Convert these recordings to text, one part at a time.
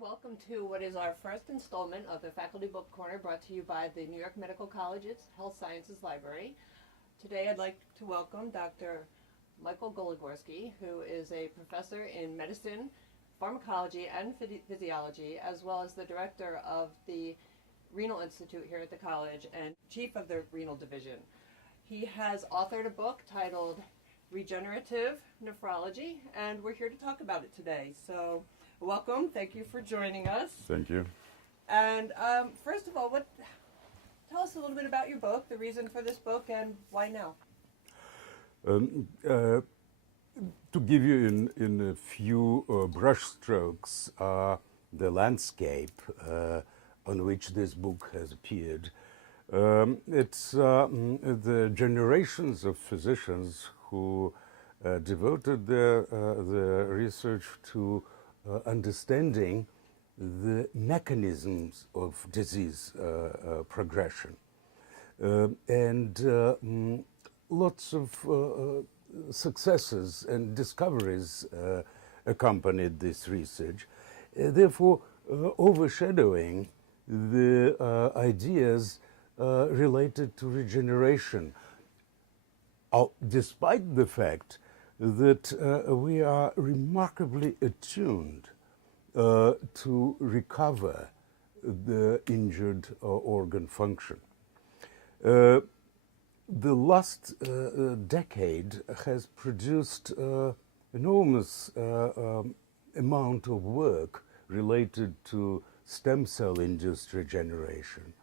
welcome to what is our first installment of the Faculty Book Corner, brought to you by the New York Medical College's Health Sciences Library. Today I'd like to welcome Dr. Michael Goligorsky, who is a professor in medicine, pharmacology, and physiology, as well as the director of the Renal Institute here at the college and chief of the renal division. He has authored a book titled Regenerative Nephrology, and we're here to talk about it today. So welcome. Thank you for joining us. Thank you. And first of all, tell us a little bit about your book, the reason for this book, and why now? To give you in a few brushstrokes the landscape on which this book has appeared, it's the generations of physicians who devoted their research to understanding the mechanisms of disease progression. And lots of successes and discoveries accompanied this research, therefore overshadowing the ideas related to regeneration, despite the fact that we are remarkably attuned to recover the injured organ function. The last decade has produced enormous amount of work related to stem cell-induced regeneration,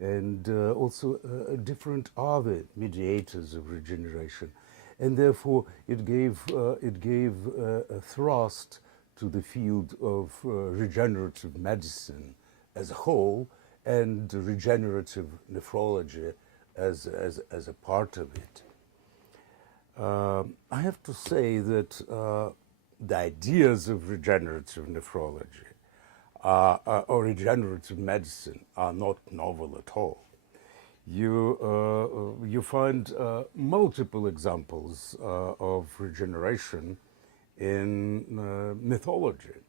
and also different other mediators of regeneration. And therefore, it gave a thrust to the field of regenerative medicine as a whole, and regenerative nephrology as a part of it. I have to say that the ideas of regenerative nephrology or regenerative medicine are not novel at all. You find multiple examples of regeneration in mythology.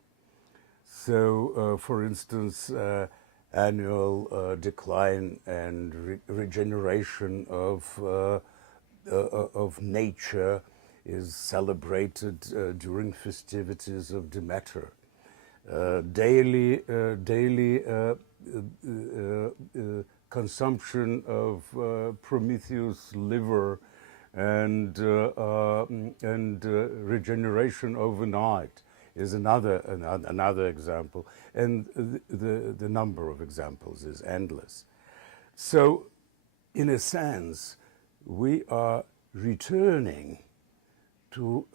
So, for instance, annual decline and regeneration of nature is celebrated during festivities of Demeter. Daily consumption of Prometheus liver and regeneration overnight is another example, and the number of examples is endless. So, in a sense, we are returning to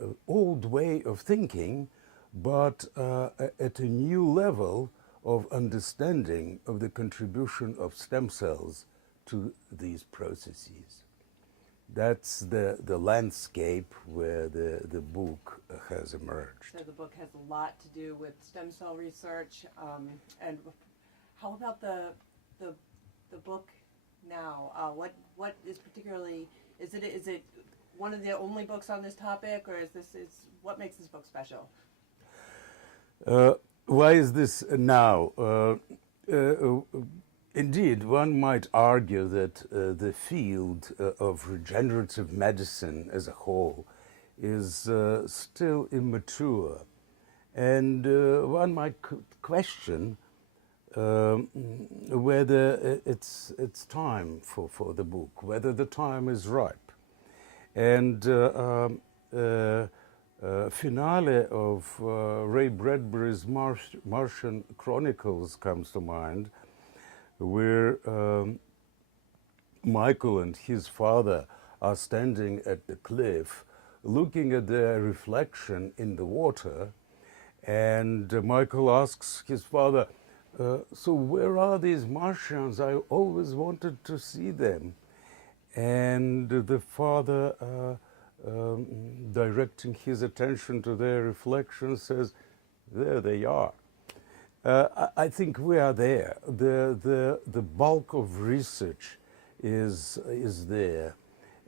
an old way of thinking, but at a new level of understanding of the contribution of stem cells to these processes. That's the landscape where the book has emerged. So the book has a lot to do with stem cell research. And how about the book now? What is particularly, is it one of the only books on this topic, or what makes this book special? Why is this now? Indeed, one might argue that the field of regenerative medicine as a whole is still immature, and one might question whether it's time for the book, whether the time is ripe. And finale of Ray Bradbury's Martian Chronicles comes to mind, where Michael and his father are standing at the cliff looking at their reflection in the water, and Michael asks his father, so where are these Martians? I always wanted to see them. And the father, directing his attention to their reflection, says, there they are. I think we are there. The bulk of research is there,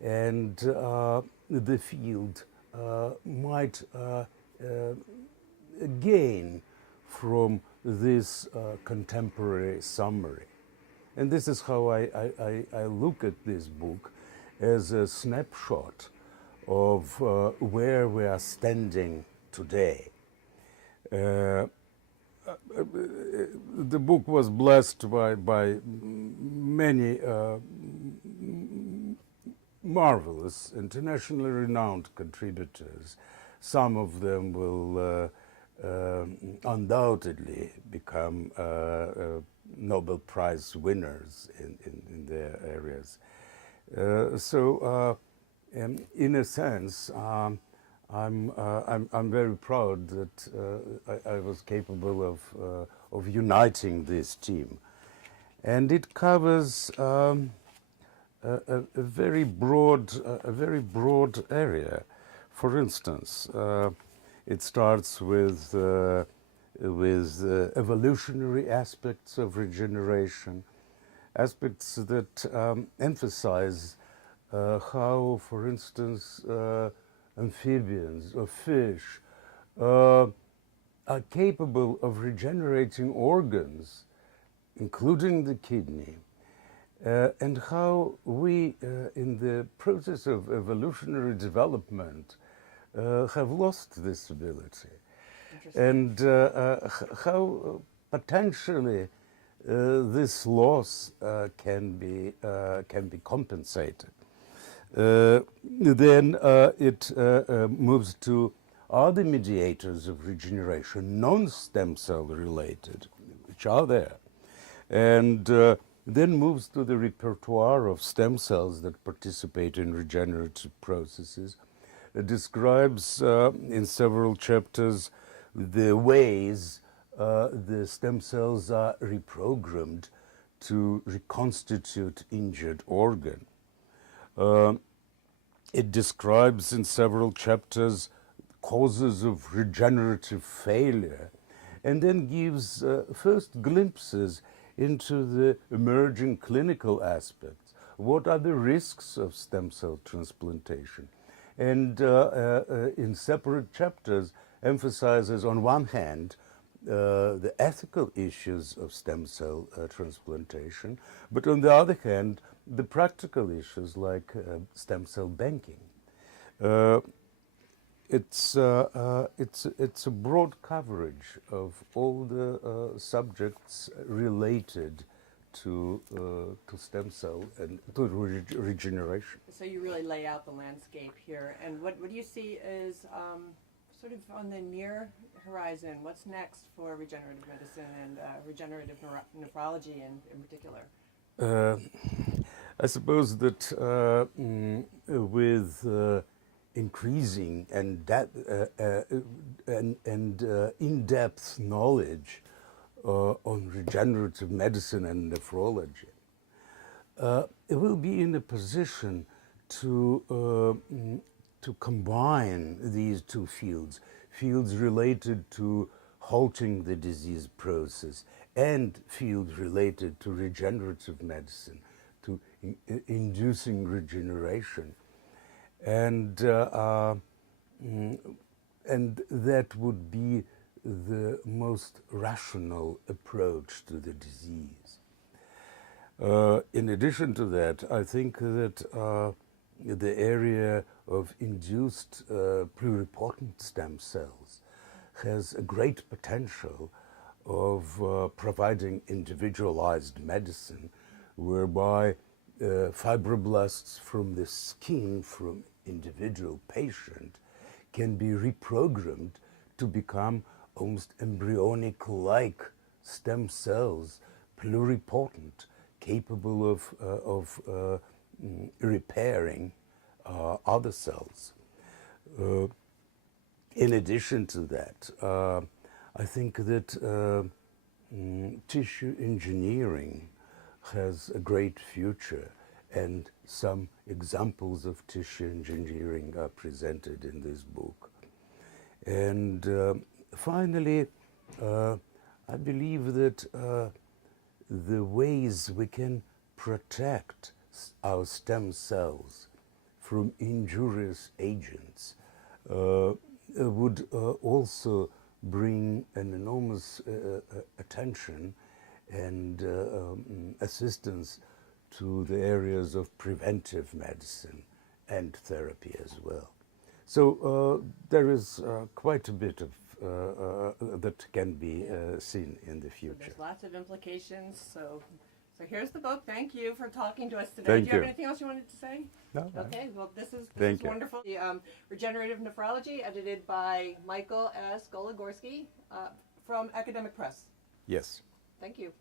and the field might gain from this contemporary summary. And this is how I look at this book, as a snapshot of where we are standing today. The book was blessed by many marvelous, internationally renowned contributors. Some of them will undoubtedly become Nobel Prize winners in their areas. In a sense, I'm very proud that I was capable of uniting this team, and it covers a very broad area. For instance, it starts with evolutionary aspects of regeneration, aspects that emphasize how, for instance, amphibians or fish are capable of regenerating organs, including the kidney, and how we, in the process of evolutionary development, have lost this ability, and how potentially this loss can be compensated. Then it moves to other mediators of regeneration, non-stem cell related, which are there, and then moves to the repertoire of stem cells that participate in regenerative processes. It describes in several chapters the ways the stem cells are reprogrammed to reconstitute injured organ. It describes in several chapters causes of regenerative failure, and then gives first glimpses into the emerging clinical aspects. What are the risks of stem cell transplantation? And in separate chapters emphasizes, on one hand, the ethical issues of stem cell transplantation, but on the other hand, the practical issues like stem cell banking. It's a broad coverage of all the subjects related to stem cell and to regeneration. So you really lay out the landscape here. And what do you see as sort of on the near horizon? What's next for regenerative medicine and regenerative nephrology in particular? I suppose that with increasing and in-depth knowledge on regenerative medicine and nephrology, it will be in a position to combine these two fields related to halting the disease process and fields related to regenerative medicine, to inducing regeneration. And that would be the most rational approach to the disease. In addition to that, I think that the area of induced pluripotent stem cells has a great potential of providing individualized medicine, whereby fibroblasts from the skin from individual patient can be reprogrammed to become almost embryonic-like stem cells, pluripotent, capable of repairing other cells. In addition to that, I think that tissue engineering has a great future, and some examples of tissue engineering are presented in this book. And finally, I believe that the ways we can protect our stem cells from injurious agents would also bring an enormous attention and assistance to the areas of preventive medicine and therapy as well. So there is quite a bit of that can be seen in the future. There's lots of implications. So here's the book. Thank you for talking to us today. Thank Do you have you. anything else you wanted to say? No, no. Okay. Well, this is Thank you. wonderful. The Regenerative Nephrology, edited by Michael S. Goligorsky from Academic Press. Yes. Thank you.